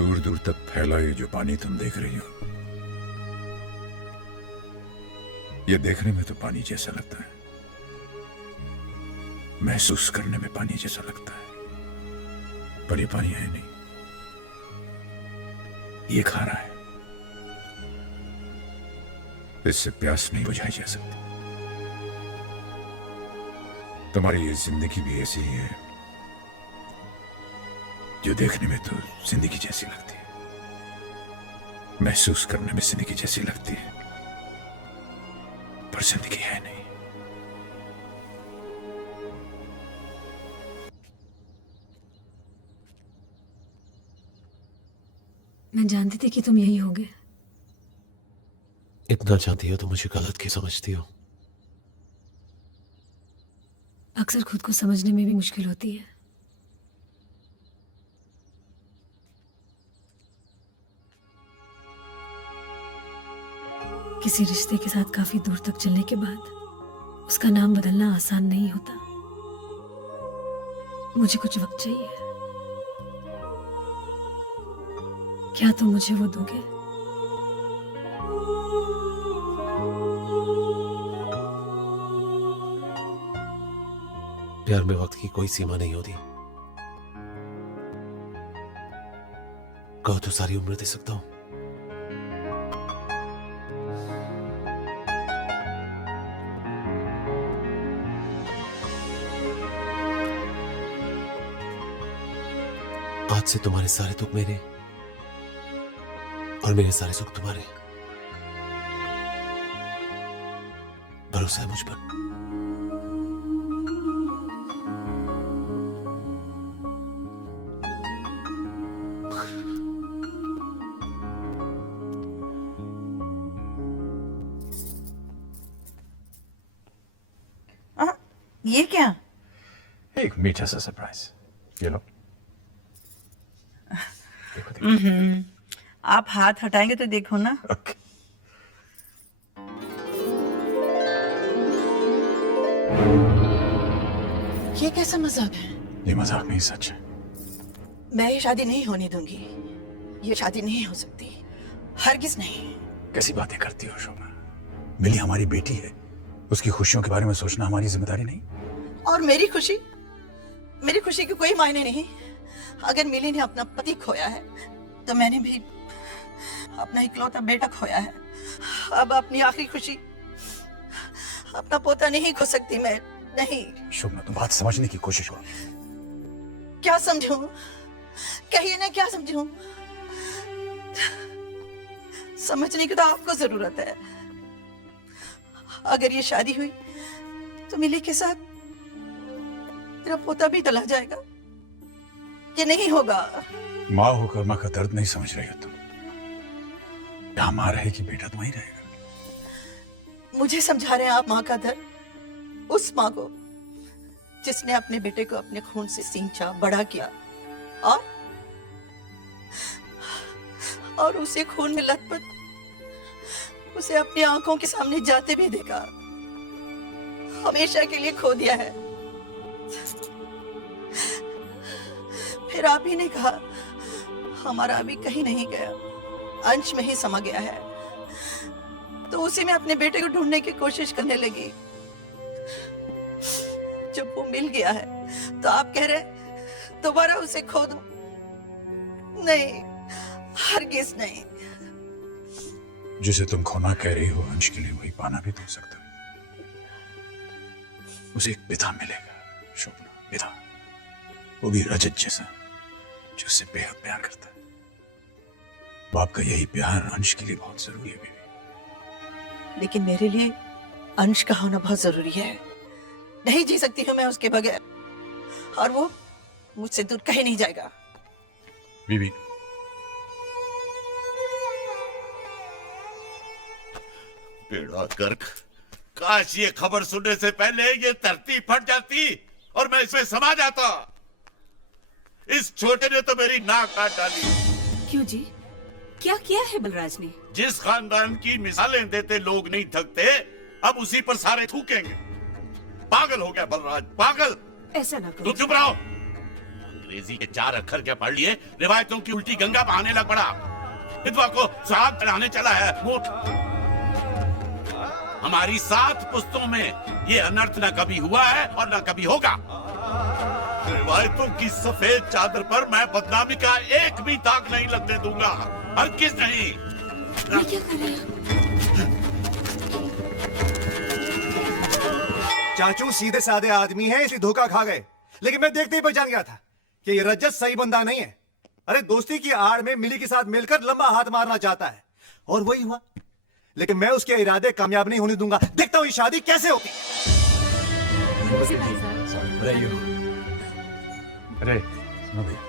दूर दूर तक फैला ये जो पानी तुम देख रही हो, ये देखने में तो पानी जैसा लगता है, महसूस करने में पानी जैसा लगता है, पर ये पानी है नहीं, ये खारा है। इससे प्यास नहीं बुझाई जा सकती। तुम्हारी ये जिंदगी भी ऐसी ही है जो देखने में तो जिंदगी जैसी लगती है, महसूस करने में जिंदगी जैसी लगती है, पर जिंदगी है नहीं। मैं जानती थी कि तुम यही होगे। इतना जानती हो तो मुझे गलत क्यों समझती हो? अक्सर खुद को समझने में भी मुश्किल होती है। किसी रिश्ते के साथ काफी दूर तक चलने के बाद उसका नाम बदलना आसान नहीं होता। मुझे कुछ वक्त चाहिए। क्या तुम मुझे वो दोगे? प्यार में वक्त की कोई सीमा नहीं होती। कहो तो सारी उम्र दे सकता हूं। आज से तुम्हारे सारे दुख मेरे और मेरे सारे सुख तुम्हारे। भरोसा है मुझ पर? ये क्या? एक मीठा सा सरप्राइज, ये लो। आप हाथ हटाएंगे तो देखो ना। Okay. ये कैसा मजाक है? ये मजाक नहीं, सच है। मैं ये शादी नहीं होने दूंगी। ये शादी नहीं हो सकती, हरगिज नहीं। कैसी बातें करती हो शोभना? मिली हमारी बेटी है, उसकी खुशियों के बारे में सोचना हमारी जिम्मेदारी नहीं? और मेरी खुशी की कोई मायने नहीं। अगर मिली ने अपना पति खोया है तो मैंने भी अपना इकलौता बेटा खोया है। अब अपनी आखिरी खुशी अपना पोता नहीं खो सकती मैं, नहीं। शोभना, तुम बात समझने की कोशिश करो। क्या समझूं? कहिए ना, क्या समझूं? समझने की तो आपको जरूरत है। अगर ये शादी हुई तो मिली के साथ तेरा पोता भी चला जाएगा। ये नहीं होगा। माँ होकर माँ का दर्द नहीं समझ रही हो तुम। यहाँ माँ रहेगी, बेटा तो वहीं रहेगा। मुझे समझा रहे हैं आप माँ का दर्द? उस माँ को जिसने अपने बेटे को अपने खून से सींचा, बड़ा किया और उसे खून में लथपथ उसे अपनी आंखों के सामने जाते भी देखा, हमेशा के लिए खो दिया है। फिर आप ही ने कहा हमारा अभी कहीं नहीं गया, अंश में ही समा गया है। तो उसी में अपने बेटे को ढूंढने की कोशिश करने लगी। जब वो मिल गया है तो आप कह रहे दोबारा उसे खो दूं? नहीं, हरगिज नहीं। जिसे तुम खोना कह रही हो, अंश के लिए वही पाना भी तो हो सकता है। उसे एक पिता मिलेगा शोभना, पिता, वो भी रजत जैसा, जो उससे बेहद प्यार करता है। बाप का यही प्यार अंश के लिए बहुत जरूरी है बीवी। लेकिन मेरे लिए अंश का होना बहुत जरूरी है। नहीं जी सकती हूँ मैं उसके बगैर, और वो मुझसे दूर कहीं नहीं जाएगा। बीवी, बेड़ा गर्क, काश ये खबर सुनने से पहले ये धरती फट जाती और मैं इसमें समा जाता। इस छोटे ने तो मेरी नाक काट डाली। क्यों जी, क्या किया है बलराज ने? जिस खानदान की मिसालें देते लोग नहीं थकते, अब उसी पर सारे थूकेंगे। पागल हो गया बलराज, पागल। ऐसा ना करो। तुम चुप रहो। अंग्रेजी के 4 अक्षर क्या पढ़ लिए, रिवायतों की उल्टी गंगा बहाने लग पड़ा। विधवा को श्राद्ध कराने चला है मूठ। हमारी 7 पुस्तों में ये अनर्थ न कभी हुआ है और न कभी होगा। रिवायतों की सफेद चादर पर मैं बदनामी का एक भी दाग नहीं लगने दूंगा, हरगिज़ नहीं। ये क्या कर रहे हैं? चाचू सीधे साधे आदमी है, इसलिए धोखा खा गए। लेकिन मैं देखते ही पहचान गया था कि ये रजत सही बंदा नहीं है। अरे दोस्ती की आड़ में मिली के साथ मिलकर लंबा हाथ मारना चाहता है, और वही हुआ। लेकिन मैं उसके इरादे कामयाब नहीं होने दूंगा। देखता हूं ये शादी कैसे होती। अरे सुनो भैया,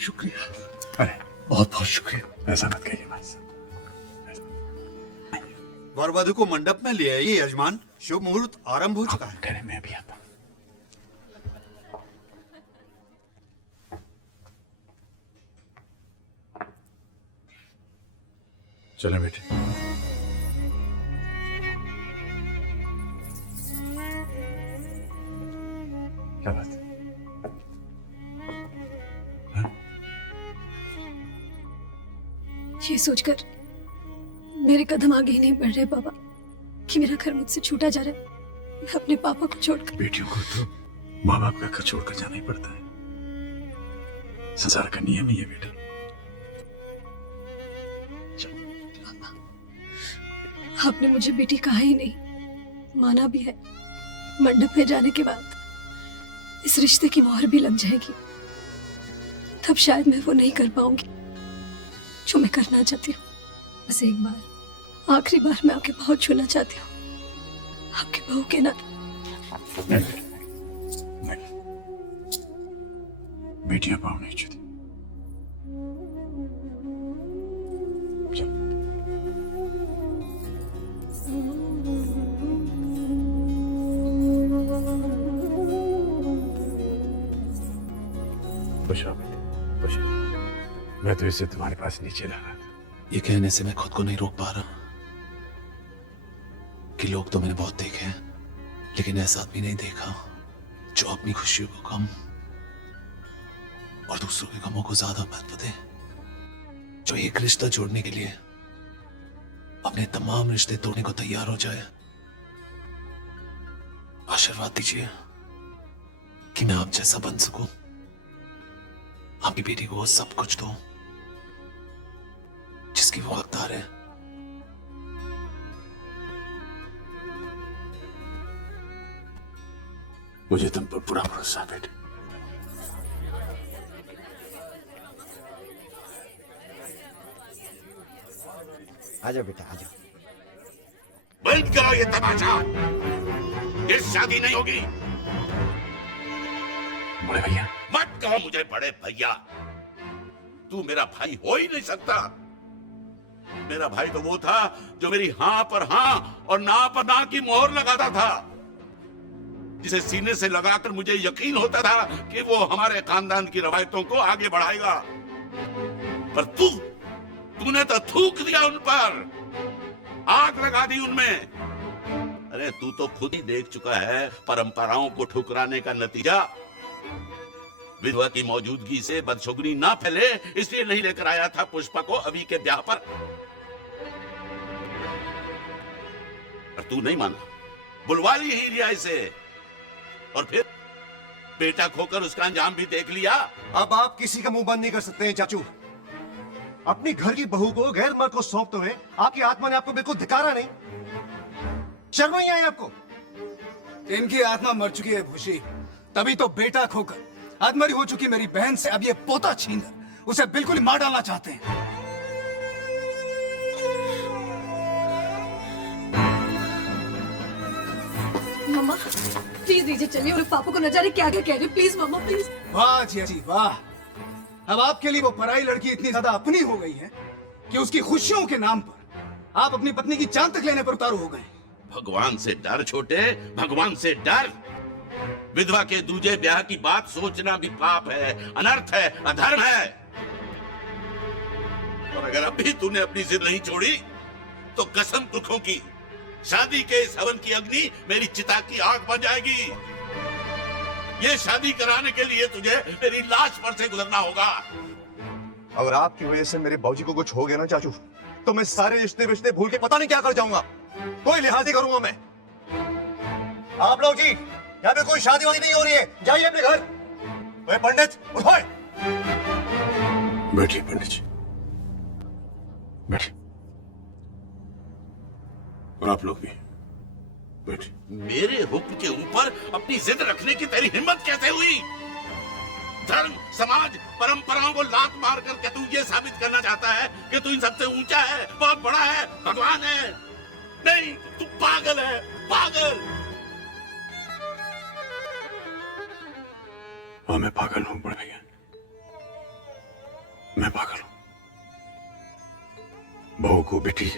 शुक्रिया, अरे बहुत बहुत शुक्रिया। ऐसा मत कहिए भाई साहब। वर वधु को मंडप में ले आइए यजमान, शुभ मुहूर्त आरंभ हो चुका है। ठहरे, मैं अभी आता हूं। चले बेटे। क्या बात है? ये सोचकर मेरे कदम आगे ही नहीं बढ़ रहे बाबा कि मेरा घर मुझसे छूटा जा रहा है। मैं अपने पापा को छोड़कर। बेटियों को तो माँ बाप का घर छोड़कर जाना ही पड़ता है, संसार का नियम ही है बेटा। आपने मुझे बेटी कहा ही नहीं, माना भी है। मंडप में जाने के बाद इस रिश्ते की मोहर भी लग जाएगी, तब शायद मैं वो नहीं कर पाऊंगी जो मैं करना चाहती हूँ। बस एक बार, आखिरी बार मैं आपके पाँव छूना चाहती हूँ, आपके बहू के नाते। नहीं, बेटियां पाँव नहीं छूती। खुश हो बेटे, खुश हो। मैं तो इसे तुम्हारे पास नीचे लाना था। ये कहने से मैं खुद को नहीं रोक पा रहा कि लोग तो मैंने बहुत देखे हैं, लेकिन ऐसा आदमी नहीं देखा जो अपनी खुशियों को कम और दूसरों के गमों को ज्यादा महत्व दे, जो एक रिश्ता जोड़ने के लिए अपने तमाम रिश्ते तोड़ने को तैयार हो जाए। आशीर्वाद दीजिए कि मैं आप जैसा बन सकूं, आपकी बेटी को वो सब कुछ दूं जिसकी वो हकदार है। मुझे तुम पर पूरा भरोसा है बेटे। आजा बेटा आजा। बंद करो ये तमाशा, ये शादी नहीं होगी। बड़े भैया, मत कहो मुझे बड़े भैया, तू मेरा भाई हो ही नहीं सकता। मेरा भाई तो वो था जो मेरी हां पर हां और ना पर ना की मोहर लगाता था, जिसे सीने से लगाकर मुझे यकीन होता था कि वो हमारे खानदान की रवायतों को आगे बढ़ाएगा। पर तूने तो थूक दिया उन पर, आग लगा दी उनमें। अरे तू तो खुद ही देख चुका है परंपराओं को ठुकराने का नतीजा। विधवा की मौजूदगी से बदशुगनी ना फैले इसलिए नहीं लेकर आया था पुष्पा को अभी के ब्याह पर तू नहीं माना, बुलवा ली ही रिया इसे, और फिर बेटा खोकर उसका अंजाम भी देख लिया। अब आप किसी का मुंह बंद नहीं कर सकते हैं चाचू। अपनी घर की बहू को गैर मर्द को सौंपते हुए आपकी आत्मा ने आपको बिल्कुल धिकारा नहीं? शर्म नहीं आई आपको? इनकी आत्मा मर चुकी है भूषी, तभी तो बेटा खोकर आत्मरी हो चुकी मेरी बहन से अब ये पोता छीनकर उसे बिल्कुल ही मार डालना चाहते हैं। मम्मा प्लीज दीजिए, चलिए। और पापा को न जाने क्या क्या कह रहे, प्लीज मम्मा प्लीज। वाह जी जी वाह, अब आपके लिए वो पराई लड़की इतनी ज्यादा अपनी हो गई है कि उसकी खुशियों के नाम पर आप अपनी पत्नी की जान तक लेने पर उतारू हो गए। भगवान से डर छोटे, भगवान से डर। विधवा के दूजे ब्याह की बात सोचना भी पाप है, अनर्थ है, अधर्म है। और अगर अभी तूने अपनी जिद नहीं छोड़ी तो कसम दुखों की, शादी के इस हवन की अग्नि मेरी चिता की आग बन जाएगी। ये शादी कराने के लिए तुझे मेरी लाश पर से गुजरना होगा। अगर आपकी वजह से मेरे बाबूजी को कुछ हो गया ना चाचू, तो मैं सारे रिश्ते रिश्ते भूल के पता नहीं क्या कर जाऊंगा। कोई लिहाज नहीं करूंगा मैं। आप लोग जी, यहाँ पे कोई शादी वादी नहीं हो रही है, जाइए अपने घर। वे पंडित उठो। बैठिए पंडित जी, बैठिए। और आप लोग भी बैठिए। मेरे हुक्म के ऊपर अपनी जिद रखने की तेरी हिम्मत कैसे हुई? धर्म, समाज, परंपराओं को लात मार कर क्या तू ये साबित करना चाहता है कि तू इन सबसे ऊंचा है, बहुत बड़ा है, भगवान है? नहीं, तू पागल है, पागल। हाँ, मैं पागल हूं बड़े भैया, मैं पागल हूं। बहू को बेटी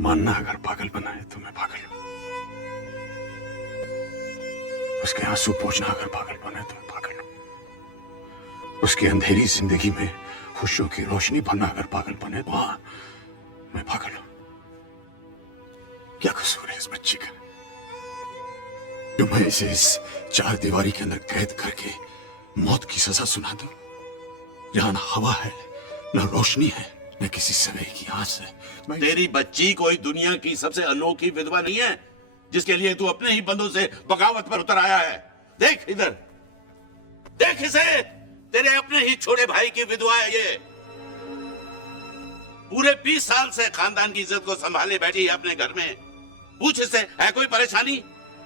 मानना अगर पागल बनाए तो मैं पागल हूं। उसके आंसू पोंछना अगर पागल बनाए तो मैं पागल हूं। उसकी अंधेरी जिंदगी में खुशियों की रोशनी भरना अगर पागल बने तो हाँ, मैं पागल हूं। क्या कसूर है इस बच्ची का जो मैं इसे इस चार दीवारी के अंदर कैद करके मौत की सजा सुना दूं, जहां ना हवा है, ना रोशनी है, न किसी सवेरे की आस है। तेरी बच्ची कोई दुनिया की सबसे अनोखी विधवा नहीं है जिसके लिए तू अपने ही बंदों से बगावत पर उतर आया है। देख इधर, देख इसे, तेरे अपने ही छोटे भाई की विधवा है ये। पूरे 20 साल से खानदान की इज्जत को संभाले बैठी है अपने घर में। पूछ इससे, है कोई परेशानी?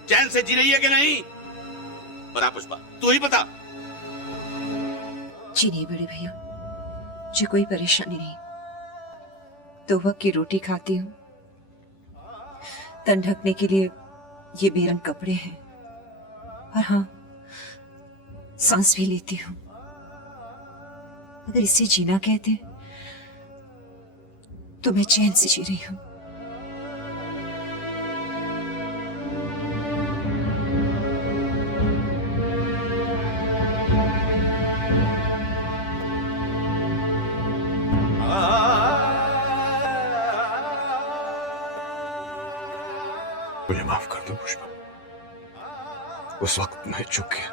चैन से जी रही है कि नहीं? बता पुष्पा, तू ही बता। जी नहीं बड़े भैया, मुझे कोई परेशानी नहीं। 2 वक्त की रोटी खाती हूँ, तन ढकने के लिए ये बेरंग कपड़े हैं, और हाँ, सांस भी लेती हूँ। अगर इसे जीना कहते तो मैं चैन से जी रही हूँ। मुझे माफ कर दो पुष्पा, उस वक्त मैं चुप गया।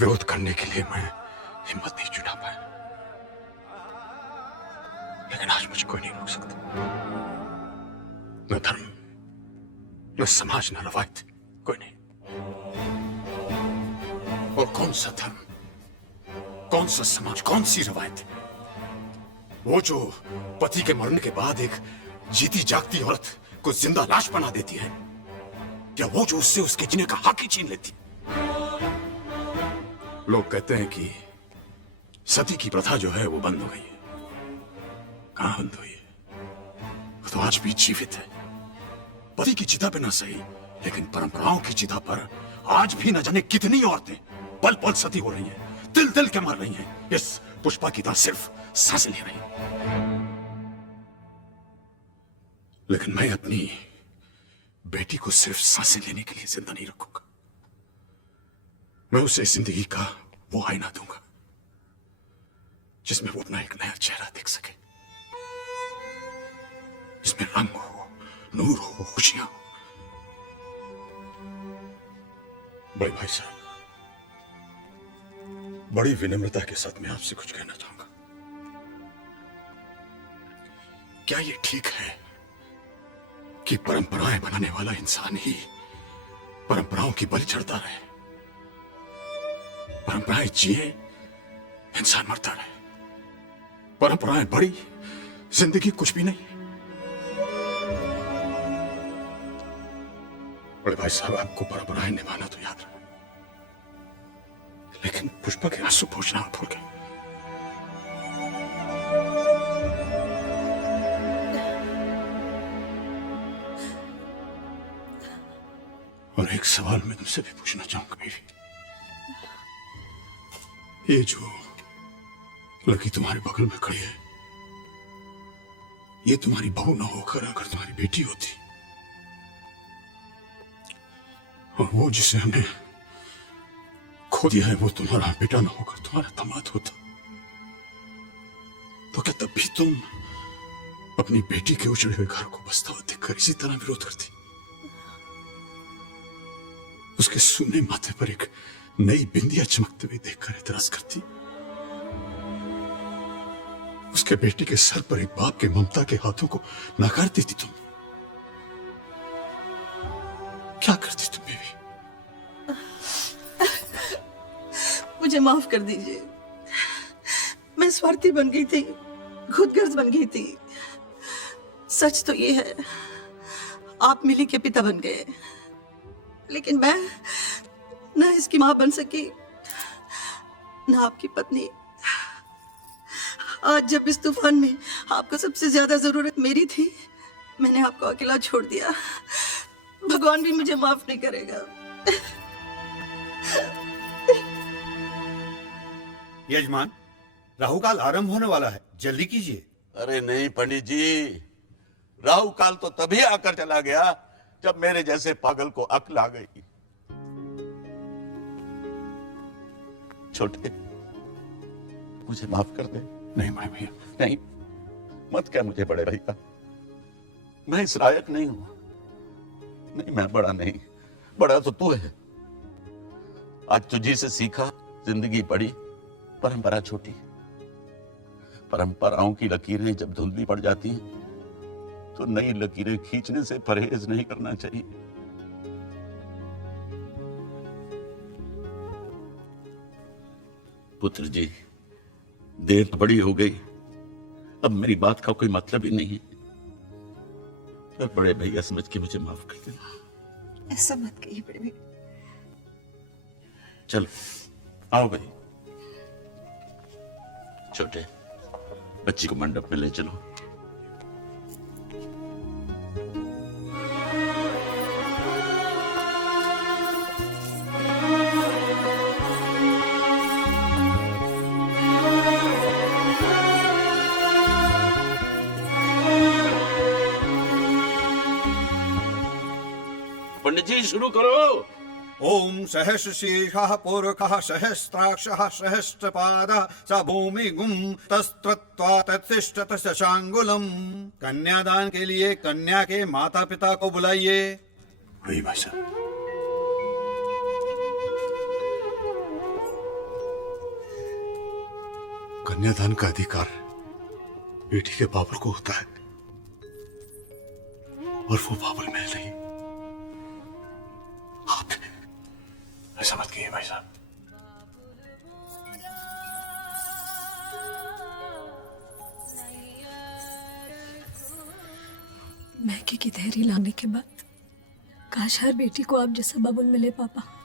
विरोध करने के लिए मैं हिम्मत नहीं जुटा पाया, लेकिन आज मुझे कोई नहीं रोक सकता। न धर्म, न समाज, न रवायत, कोई नहीं। और कौन सा धर्म, कौन सा समाज, कौन सी रवायत? वो जो पति के मरने के बाद एक जीती जागती औरत को जिंदा लाश बना देती है, या वो जो उससे उसके जीने का हक ही छीन लेती? लोग कहते हैं कि सती की प्रथा जो है वो बंद हो गई है। कहां बंद हुई है? वो तो आज भी जीवित है। पति की चिता पे ना सही, लेकिन परंपराओं की चिता पर आज भी न जाने कितनी औरतें पल पल सती हो रही हैं, दिल दिल के मर रही हैं। इस पुष्पा की तरह सिर्फ सांसें ले रही हैं। लेकिन मैं अपनी बेटी को सिर्फ सांसें लेने के लिए जिंदा नहीं रखूंगा। मैं उसे जिंदगी का वो आईना दूंगा जिसमें वो अपना एक नया चेहरा देख सके, जिसमें रंग हो, नूर हो, खुशियां हो। बड़े भाई साहब, बड़ी विनम्रता के साथ मैं आपसे कुछ कहना चाहूंगा। क्या ये ठीक है कि परंपराएं बनाने वाला इंसान ही परंपराओं की बलि चढ़ता रहे? परंपराएं जिए, इंसान मरता रहे। परंपराएं बड़ी, जिंदगी कुछ भी नहीं। बड़े भाई साहब, आपको परंपराएं निभाना तो याद रहे, लेकिन पुष्पा के आंसू पोंछना आप भूल गए। और एक सवाल मैं तुमसे भी पूछना चाहूंगा बीवी। ये जो लड़की तुम्हारे बगल में खड़ी है, ये तुम्हारी बहू ना होकर अगर तुम्हारी बेटी होती, और वो जिसे हमने खो दिया है वो तुम्हारा बेटा ना होकर तुम्हारा दामाद होता, तो क्या तब भी तुम अपनी बेटी के उजड़े हुए घर को बसता हुआ देखकर इसी तरह विरोध करती? उसके सूने माथे पर एक नई बिंदिया चमकते हुए देखकर एतराज करती? उसके बेटी के सर पर एक बाप के ममता के हाथों को नकार देती तुम? क्या करती तुम बेबी? मुझे माफ कर दीजिए। मैं स्वार्थी बन गई थी, खुदगर्ज बन गई थी। सच तो ये है, आप मिली के पिता बन गए, लेकिन मैं ना इसकी मां बन सकी, ना आपकी पत्नी। आज जब इस तूफान में आपको सबसे ज्यादा जरूरत मेरी थी, मैंने आपको अकेला छोड़ दिया। भगवान भी मुझे माफ नहीं करेगा। यजमान, राहु काल आरंभ होने वाला है, जल्दी कीजिए। अरे नहीं पंडित जी, राहु काल तो तभी आकर चला गया जब मेरे जैसे पागल को अक्ल आ गई। छोटे, मुझे माफ कर दे। नहीं बड़े भैया, नहीं, मत कह मुझे बड़े भैया, मैं इस लायक नहीं हूं। नहीं, मैं बड़ा नहीं, बड़ा तो तू है। आज तुझी से सीखा, जिंदगी बड़ी, परंपरा छोटी। परंपराओं की लकीरें जब धुंधली पड़ जाती हैं, तो नई लकीरें खींचने से परहेज नहीं करना चाहिए। पुत्र जी, देर तो बड़ी हो गई, अब मेरी बात का कोई मतलब ही नहीं है। पर बड़े भैया समझ के मुझे माफ कर देना। ऐसा मत कहिए बड़े भैया। चलो आओ भाई। छोटे, बच्ची को मंडप में ले चलो। पंडित जी शुरू करो। ओम सहस्रशीर्षः पूर्वकः सहस्राक्षः सहस्रपादः स भूमिगुं तस्त्रत्वा तत्तिष्ठत शशांगुलम। कन्यादान के लिए कन्या के माता पिता को बुलाइए। वही भाई साहब। कन्यादान का अधिकार बेटी के बाबुल को होता है, और वो बाबुल मैं नहीं, आप। ऐसा मत कहिए भाई साहब। महके की धैर्य लाने के बाद काश हर बेटी को आप जैसा बाबुल मिले पापा।